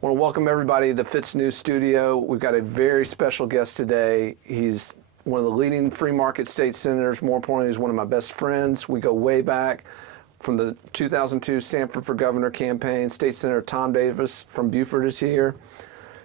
I want to welcome everybody to FITSNews studio. We've got a very special guest today. He's one of the leading free market state senators. More importantly, he's one of my best friends. We go way back from the 2002 Sanford for Governor campaign. State Senator Tom Davis from Beaufort is here.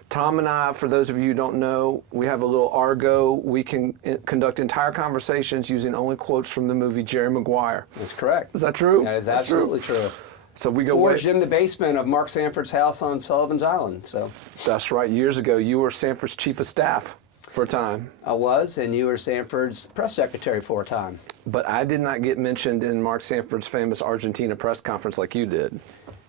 Tom and I, for those of you who don't know, we have a little argot. We can conduct entire conversations using only quotes from the movie Jerry Maguire. That's correct. Is that true? That is absolutely true. So we go Forged in the basement of Mark Sanford's house on Sullivan's Island. So that's right. Years ago, you were Sanford's chief of staff for a time. I was, and you were Sanford's press secretary for a time. But I did not get mentioned in Mark Sanford's famous Argentina press conference like you did.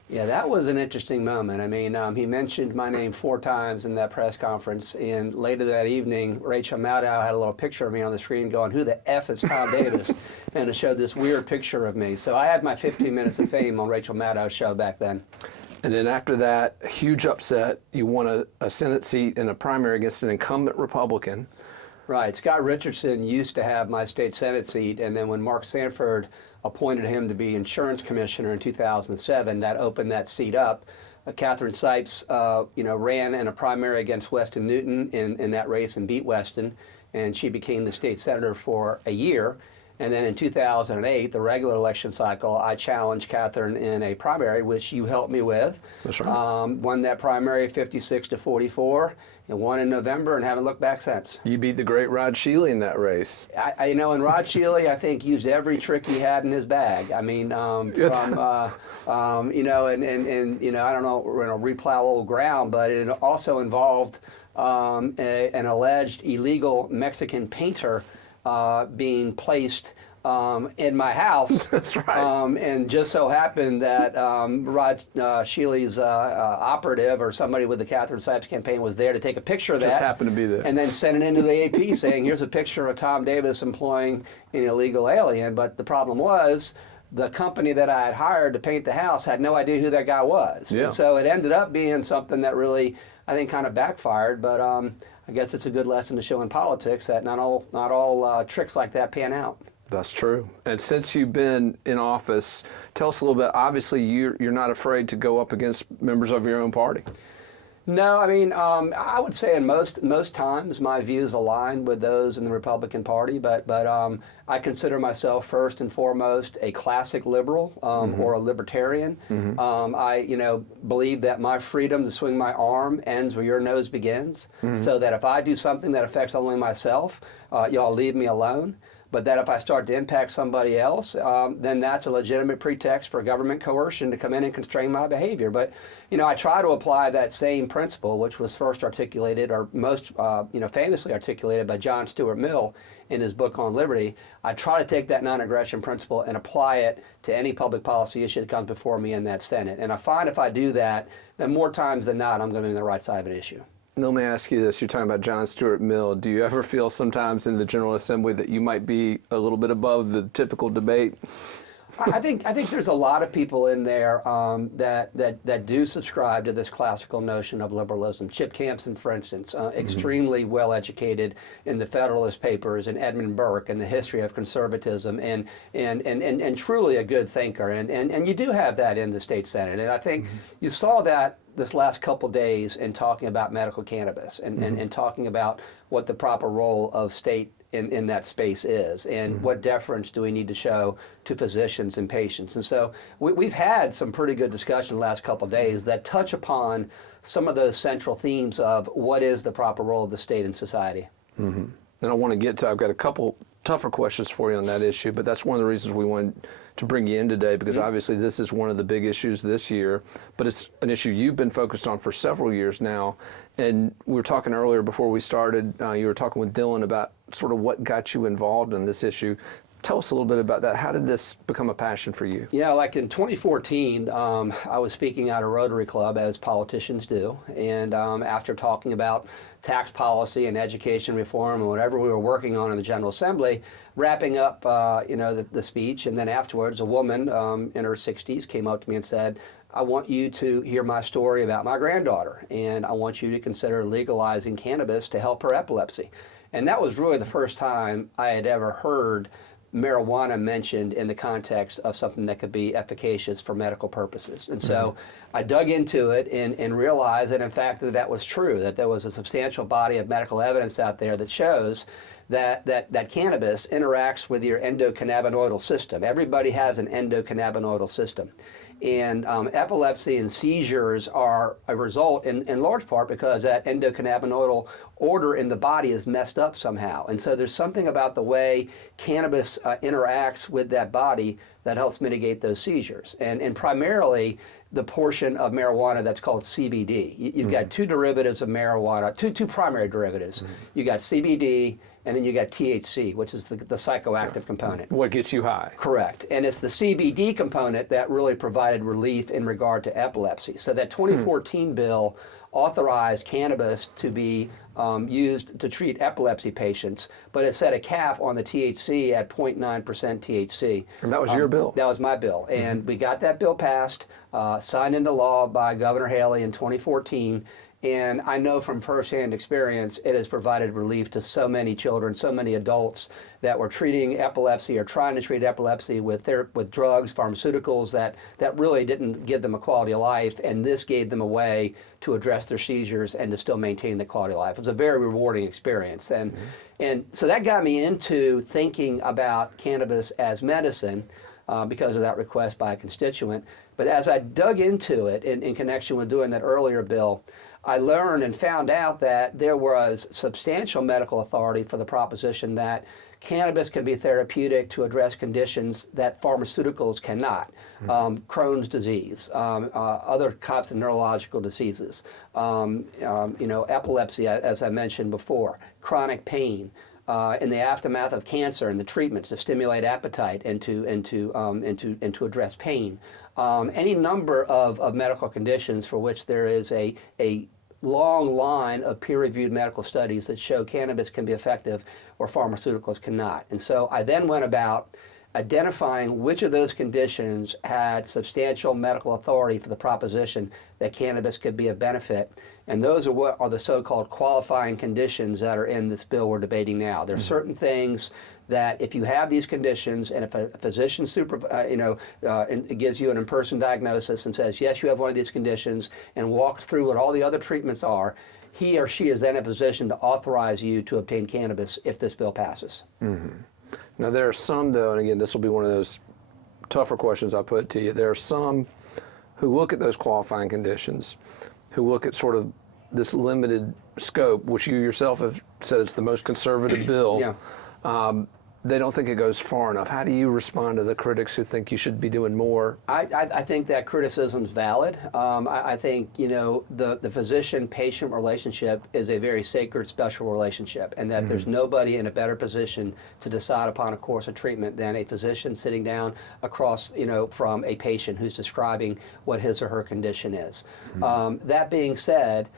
Yeah, that was an interesting moment. I mean, he mentioned my name 4 times in that press conference, and later that evening, Rachel Maddow had a little picture of me on the screen going, "Who the F is Tom Davis?" And it showed this weird picture of me. So I had my 15 minutes of fame on Rachel Maddow's show back then. And then after that, a huge upset. You won a Senate seat in a primary against an incumbent Republican. Right. Scott Richardson used to have my state Senate seat, and then when Mark Sanford appointed him to be insurance commissioner in 2007, that opened that seat up. Catherine Sipes, ran in a primary against Weston Newton in that race and beat Weston, and she became the state senator for a year. And then in 2008, the regular election cycle, I challenged Catherine in a primary, which you helped me with. That's right. Won that primary 56-44, and won in November, and haven't looked back since. You beat the great Rod Shealy in that race. And Rod Shealy, I think, used every trick he had in his bag. I mean, I don't know, we're going to replow old ground, but it also involved an alleged illegal Mexican painter being placed in my house. That's right. And just so happened that Rod Shealy's operative or somebody with the Catherine Sipes campaign was there to take a picture of that. Just happened to be there. And then send it into the AP saying, here's a picture of Tom Davis employing an illegal alien. But the problem was, the company that I had hired to paint the house had no idea who that guy was. Yeah. And so it ended up being something that really, I think, kind of backfired. But I guess it's a good lesson to show in politics that not all tricks like that pan out. That's true. And since you've been in office, tell us a little bit. Obviously, you're not afraid to go up against members of your own party. No, I mean, I would say in most times my views align with those in the Republican Party, but I consider myself first and foremost a classic liberal or a libertarian. I believe that my freedom to swing my arm ends where your nose begins, so that if I do something that affects only myself, y'all leave me alone. But that if I start to impact somebody else, then that's a legitimate pretext for government coercion to come in and constrain my behavior. But, I try to apply that same principle, which was first articulated or most, famously articulated by John Stuart Mill in his book on liberty. I try to take that non-aggression principle and apply it to any public policy issue that comes before me in that Senate. And I find if I do that, then more times than not, I'm going to be on the right side of an issue. Let me ask you this. You're talking about John Stuart Mill. Do you ever feel sometimes in the General Assembly that you might be a little bit above the typical debate? I think there's a lot of people in there that do subscribe to this classical notion of liberalism. Chip Campson, for instance, extremely well educated in the Federalist Papers and Edmund Burke and the history of conservatism, and truly a good thinker. And you do have that in the state Senate. And I think you saw that this last couple days in talking about medical cannabis and talking about what the proper role of state in that space is, and what deference do we need to show to physicians and patients. And so we've had some pretty good discussion the last couple of days that touch upon some of those central themes of what is the proper role of the state in society. And I want to get to, I've got a couple tougher questions for you on that issue, but that's one of the reasons we wanted to bring you in today, because obviously this is one of the big issues this year, but it's an issue you've been focused on for several years now. And we were talking earlier before we started, you were talking with Dylan about sort of what got you involved in this issue. Tell us a little bit about that. How did this become a passion for you? Yeah, like in 2014, I was speaking at a Rotary Club, as politicians do, and after talking about tax policy and education reform and whatever we were working on in the General Assembly, wrapping up the speech, and then afterwards a woman in her 60s came up to me and said, I want you to hear my story about my granddaughter, and I want you to consider legalizing cannabis to help her epilepsy. And that was really the first time I had ever heard marijuana mentioned in the context of something that could be efficacious for medical purposes. And so I dug into it and realized that in fact that was true, that there was a substantial body of medical evidence out there that shows that cannabis interacts with your endocannabinoidal system. Everybody has an endocannabinoidal system. And epilepsy and seizures are a result in large part because that endocannabinoidal order in the body is messed up somehow. And so there's something about the way cannabis interacts with that body that helps mitigate those seizures. And primarily the portion of marijuana that's called CBD. You've got two derivatives of marijuana, two primary derivatives. You got CBD and then you got THC, which is the psychoactive component. What gets you high? Correct. And it's the CBD component that really provided relief in regard to epilepsy. So that 2014 bill authorized cannabis to be used to treat epilepsy patients, but it set a cap on the THC at 0.9% THC. And that was your bill? That was my bill. And we got that bill passed, signed into law by Governor Haley in 2014. And I know from firsthand experience, it has provided relief to so many children, so many adults that were treating epilepsy or trying to treat epilepsy with drugs, pharmaceuticals that really didn't give them a quality of life. And this gave them a way to address their seizures and to still maintain the quality of life. It was a very rewarding experience. And so that got me into thinking about cannabis as medicine because of that request by a constituent. But as I dug into it in connection with doing that earlier bill, I learned and found out that there was substantial medical authority for the proposition that cannabis can be therapeutic to address conditions that pharmaceuticals cannot. Crohn's disease, other types of neurological diseases, epilepsy, as I mentioned before, chronic pain. In the aftermath of cancer and the treatments to stimulate appetite and to address pain. Any number of medical conditions for which there is a long line of peer-reviewed medical studies that show cannabis can be effective or pharmaceuticals cannot. And so I then went about identifying which of those conditions had substantial medical authority for the proposition that cannabis could be of benefit. And those are what are the so-called qualifying conditions that are in this bill we're debating now. There are certain things that if you have these conditions and if a physician gives you an in-person diagnosis and says, yes, you have one of these conditions and walks through what all the other treatments are, he or she is then in a position to authorize you to obtain cannabis if this bill passes. Now there are some though, and again, this will be one of those tougher questions I put to you. There are some who look at those qualifying conditions, who look at sort of this limited scope, which you yourself have said it's the most conservative bill. Yeah. They don't think it goes far enough. How do you respond to the critics who think you should be doing more? I think that criticism is valid. I think, the physician-patient relationship is a very sacred, special relationship, and that there's nobody in a better position to decide upon a course of treatment than a physician sitting down across, from a patient who's describing what his or her condition is. That being said,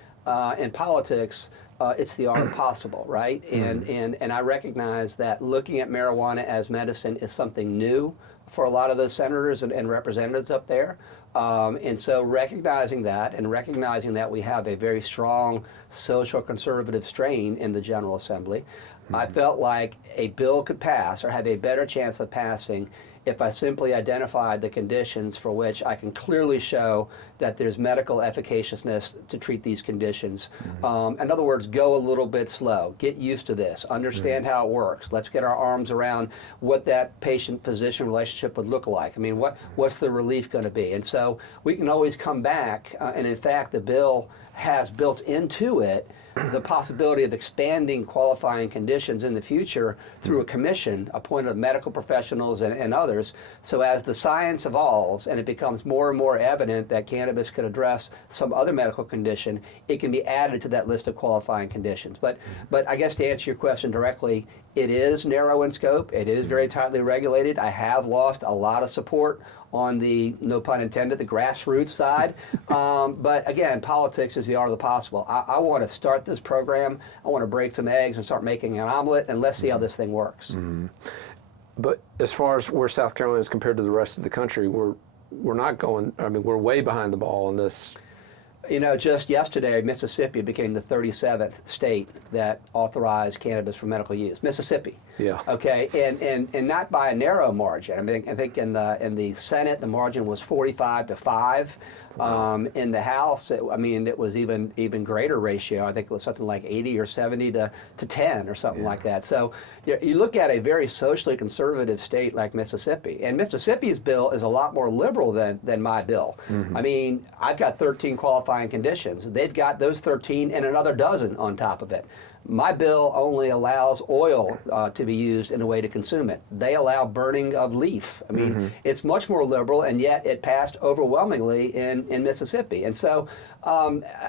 in politics, it's the art of possible, right? And I recognize that looking at marijuana as medicine is something new for a lot of those senators and representatives up there. And so recognizing that and recognizing that we have a very strong social conservative strain in the General Assembly, I felt like a bill could pass or have a better chance of passing if I simply identified the conditions for which I can clearly show that there's medical efficaciousness to treat these conditions. In other words, go a little bit slow. Get used to this. Understand how it works. Let's get our arms around what that patient-physician relationship would look like. I mean, what's the relief going to be? And so we can always come back, and in fact, the bill has built into it the possibility of expanding qualifying conditions in the future through a commission appointed of medical professionals and others. So as the science evolves and it becomes more and more evident that cannabis could address some other medical condition, it can be added to that list of qualifying conditions. But I guess to answer your question directly, it is narrow in scope. It is very tightly regulated. I have lost a lot of support on the, no pun intended, the grassroots side. But again, politics is the art of the possible. I want to start this program. I want to break some eggs and start making an omelet, and let's see how this thing works. But as far as where South Carolina is compared to the rest of the country, we're not going, I mean, we're way behind the ball on this. Just yesterday, Mississippi became the 37th state that authorized cannabis for medical use. Mississippi. Yeah. Okay, and not by a narrow margin. I think in the Senate the margin was 45-5. In the House, it was even greater ratio. I think it was something like 80 or 70 to 10 or something like that. So you look at a very socially conservative state like Mississippi, and Mississippi's bill is a lot more liberal than my bill. I mean, I've got 13 qualifying conditions. They've got those 13 and another dozen on top of it. My bill only allows oil to be used in a way to consume it. They allow burning of leaf. I mean, it's much more liberal, and yet it passed overwhelmingly in Mississippi. And so,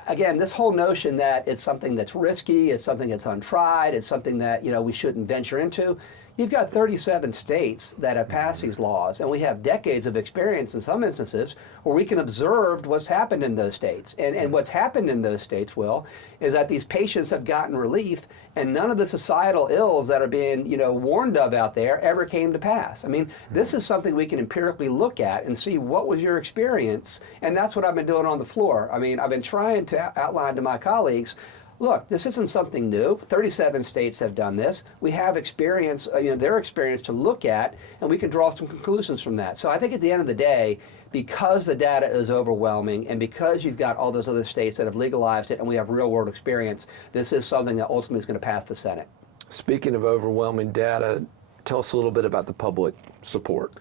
again, this whole notion that it's something that's risky, it's something that's untried, it's something that we shouldn't venture into. You've got 37 states that have passed these laws, and we have decades of experience in some instances where we can observe what's happened in those states. And what's happened in those states, Will, is that these patients have gotten relief, and none of the societal ills that are being warned of out there ever came to pass. I mean, this is something we can empirically look at and see what was your experience, and that's what I've been doing on the floor. I mean, I've been trying to outline to my colleagues, look, this isn't something new. 37 states have done this. We have experience, their experience to look at, and we can draw some conclusions from that. So I think at the end of the day, because the data is overwhelming and because you've got all those other states that have legalized it and we have real world experience, this is something that ultimately is going to pass the Senate. Speaking of overwhelming data, tell us a little bit about the public support.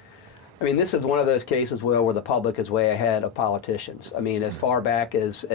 I mean, this is one of those cases, Will, where the public is way ahead of politicians. I mean, as far back as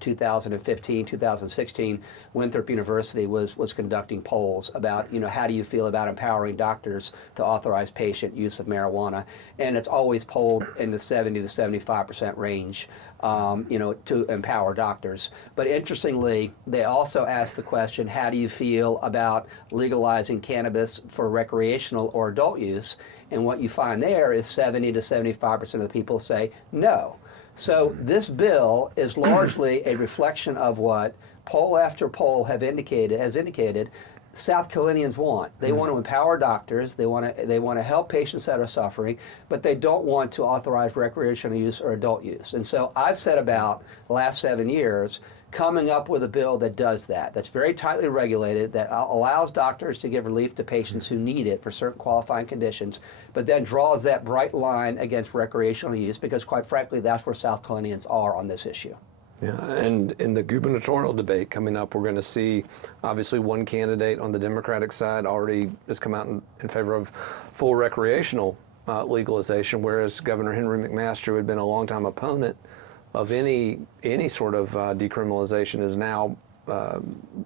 2015, 2016, Winthrop University was conducting polls about, how do you feel about empowering doctors to authorize patient use of marijuana? And it's always polled in the 70 to 75% range, to empower doctors. But interestingly, they also asked the question, how do you feel about legalizing cannabis for recreational or adult use? And what you find there is 70 to 75% of the people say no. So this bill is largely a reflection of what poll after poll has indicated South Carolinians want. They want to empower doctors, they want to help patients that are suffering, but they don't want to authorize recreational use or adult use. And so I've set about the last 7 years coming up with a bill that does that, that's very tightly regulated, that allows doctors to give relief to patients who need it for certain qualifying conditions, but then draws that bright line against recreational use because, quite frankly, that's where South Carolinians are on this issue. Yeah, and in the gubernatorial debate coming up, we're going to see obviously one candidate on the Democratic side already has come out in favor of full recreational legalization, whereas Governor Henry McMaster, who had been a longtime opponent of any sort of decriminalization, is now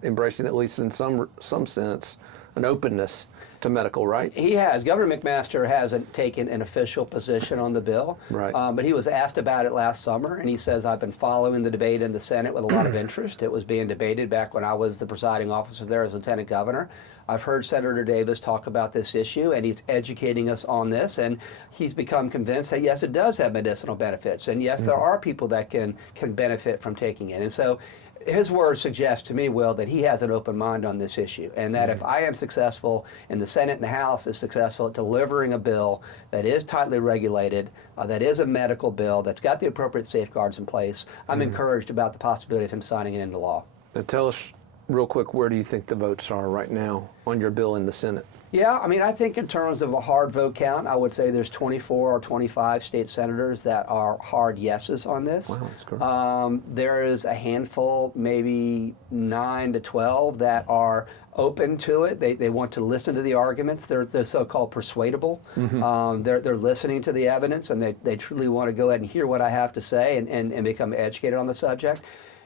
embracing, at least in some sense, an openness to medical, right? He has. Governor McMaster hasn't taken an official position on the bill, right. But he was asked about it last summer, and he says, I've been following the debate in the Senate with a lot of interest. It was being debated back when I was the presiding officer there as lieutenant governor. I've heard Senator Davis talk about this issue, and he's educating us on this, and he's become convinced that, yes, it does have medicinal benefits, and yes, there are people that can benefit from taking it. And so his words suggest to me, Will, that he has an open mind on this issue, and that if I am successful and the Senate and the House is successful at delivering a bill that is tightly regulated, that is a medical bill, that's got the appropriate safeguards in place, I'm encouraged about the possibility of him signing it into law. Now tell us real quick, where do you think the votes are right now on your bill in the Senate? Yeah, I mean, I think in terms of a hard vote count, I would say there's 24 or 25 state senators that are hard yeses on this. Wow, that's great. There is a handful, maybe 9 to 12, that are open to it. They want to listen to the arguments. They're so-called persuadable. They're listening to the evidence, and they truly want to go ahead and hear what I have to say and become educated on the subject.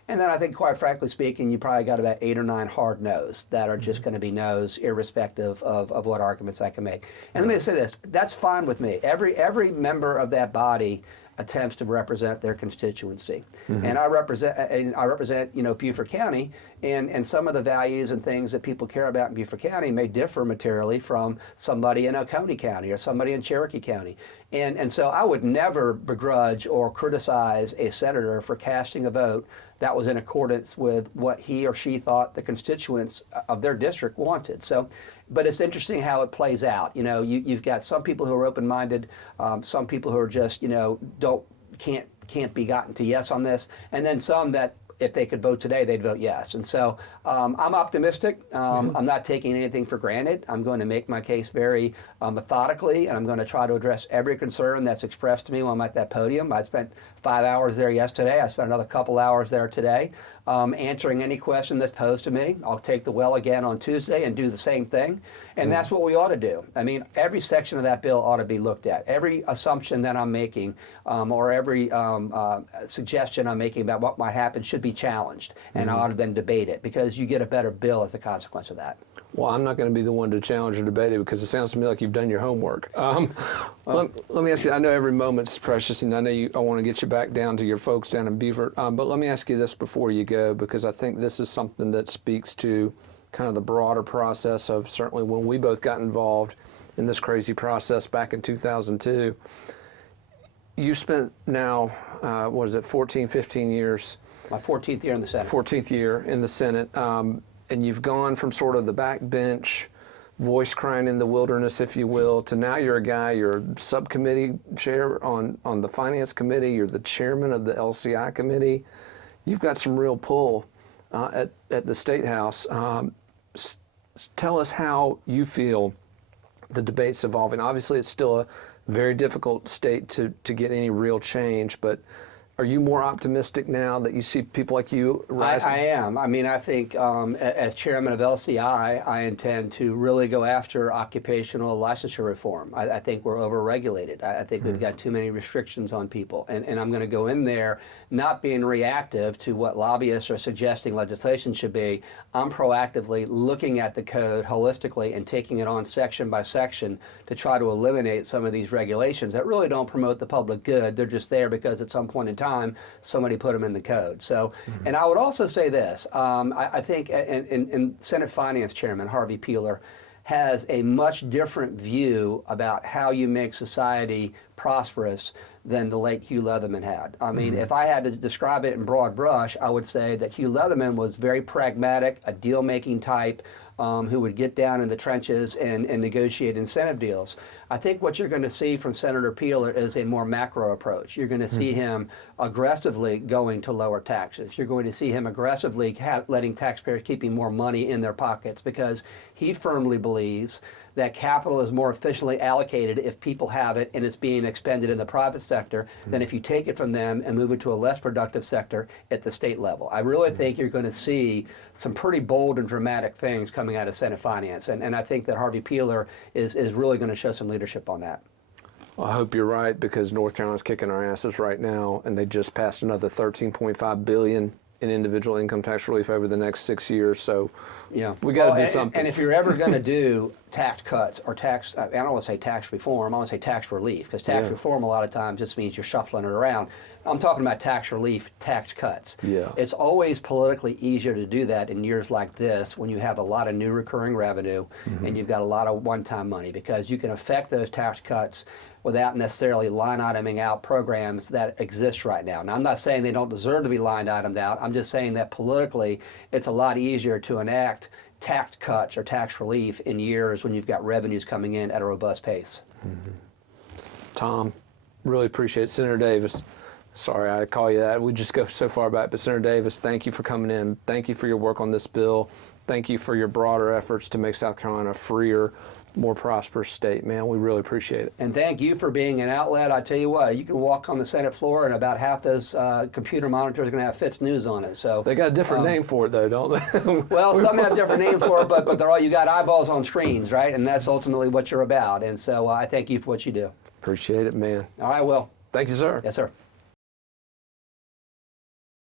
And then I think, quite frankly speaking, you probably got about 8 or 9 hard no's that are just going to be no's, irrespective of what arguments I can make. And let me say this: that's fine with me. Every member of that body attempts to represent their constituency, and I represent Beaufort County, and some of the values and things that people care about in Beaufort County may differ materially from somebody in Oconee County or somebody in Cherokee County, and so I would never begrudge or criticize a senator for casting a vote that was in accordance with what he or she thought the constituents of their district wanted. So, but it's interesting how it plays out. You've got some people who are open-minded, some people who are just, can't be gotten to yes on this, and then some that if they could vote today, they'd vote yes. And so I'm optimistic. I'm not taking anything for granted. I'm going to make my case very methodically, and I'm going to try to address every concern that's expressed to me when I'm at that podium. I spent 5 hours there yesterday. I spent another couple hours there today, answering any question that's posed to me. I'll take the well again on Tuesday and do the same thing. And that's what we ought to do. I mean, every section of that bill ought to be looked at. Every assumption that I'm making or every suggestion I'm making about what might happen should be challenged, and I ought to then debate it, because you get a better bill as a consequence of that. Well, I'm not going to be the one to challenge or debate it, because it sounds to me like you've done your homework. Let me ask you, I know every moment's precious, and I know I want to get you back down to your folks down in Beaver, but let me ask you this before you go, because I think this is something that speaks to kind of the broader process of certainly when we both got involved in this crazy process back in 2002. You spent now, 14, 15 years? My 14th year in the Senate. 14th year in the Senate. And you've gone from sort of the backbench, voice crying in the wilderness, if you will, to now you're a guy, you're a subcommittee chair on the Finance Committee, you're the chairman of the LCI Committee. You've got some real pull at the State House. Tell us how you feel the debate's evolving. Obviously, it's still a very difficult state to get any real change, but are you more optimistic now that you see people like you rising? I am. I mean, I think as chairman of LCI, I intend to really go after occupational licensure reform. I think we're over-regulated. I think we've got too many restrictions on people. And I'm going to go in there not being reactive to what lobbyists are suggesting legislation should be. I'm proactively looking at the code holistically and taking it on section by section to try to eliminate some of these regulations that really don't promote the public good. They're just there because at some point in time somebody put them in the code. So, and I would also say this, I think in Senate Finance Chairman Harvey Peeler has a much different view about how you make society prosperous than the late Hugh Leatherman had. I mean, if I had to describe it in broad brush, I would say that Hugh Leatherman was very pragmatic, a deal-making type, who would get down in the trenches and negotiate incentive deals. I think what you're going to see from Senator Peeler is a more macro approach. You're going to see him aggressively going to lower taxes. You're going to see him aggressively letting taxpayers keeping more money in their pockets, because he firmly believes that capital is more efficiently allocated if people have it and it's being expended in the private sector than if you take it from them and move it to a less productive sector at the state level. I really think you're going to see some pretty bold and dramatic things coming out of Senate Finance, and I think that Harvey Peeler is really going to show some leadership on that. Well, I hope you're right, because North Carolina's kicking our asses right now, and they just passed another $13.5 billion in individual income tax relief over the next 6 years. So yeah, we got to do something. And if you're ever going to do tax cuts or tax, I don't want to say tax reform, I want to say tax relief, because tax reform a lot of times just means you're shuffling it around. I'm talking about tax relief, tax cuts. Yeah. It's always politically easier to do that in years like this when you have a lot of new recurring revenue and you've got a lot of one-time money, because you can affect those tax cuts without necessarily line iteming out programs that exist right now. Now, I'm not saying they don't deserve to be line itemed out. I'm just saying that politically it's a lot easier to enact tax cuts or tax relief in years when you've got revenues coming in at a robust pace. Tom, really appreciate it. Senator Davis, sorry I call you that. We just go so far back, but Senator Davis, thank you for coming in. Thank you for your work on this bill. Thank you for your broader efforts to make South Carolina a freer, more prosperous state, man. We really appreciate it. And thank you for being an outlet. I tell you what, you can walk on the Senate floor and about half those computer monitors are going to have FITSNews on it. So they got a different name for it, though, don't they? Well, some have different names for it, but they're all, you got eyeballs on screens, right? And that's ultimately what you're about. And so I thank you for what you do. Appreciate it, man. All right, Will. Thank you, sir. Yes, sir.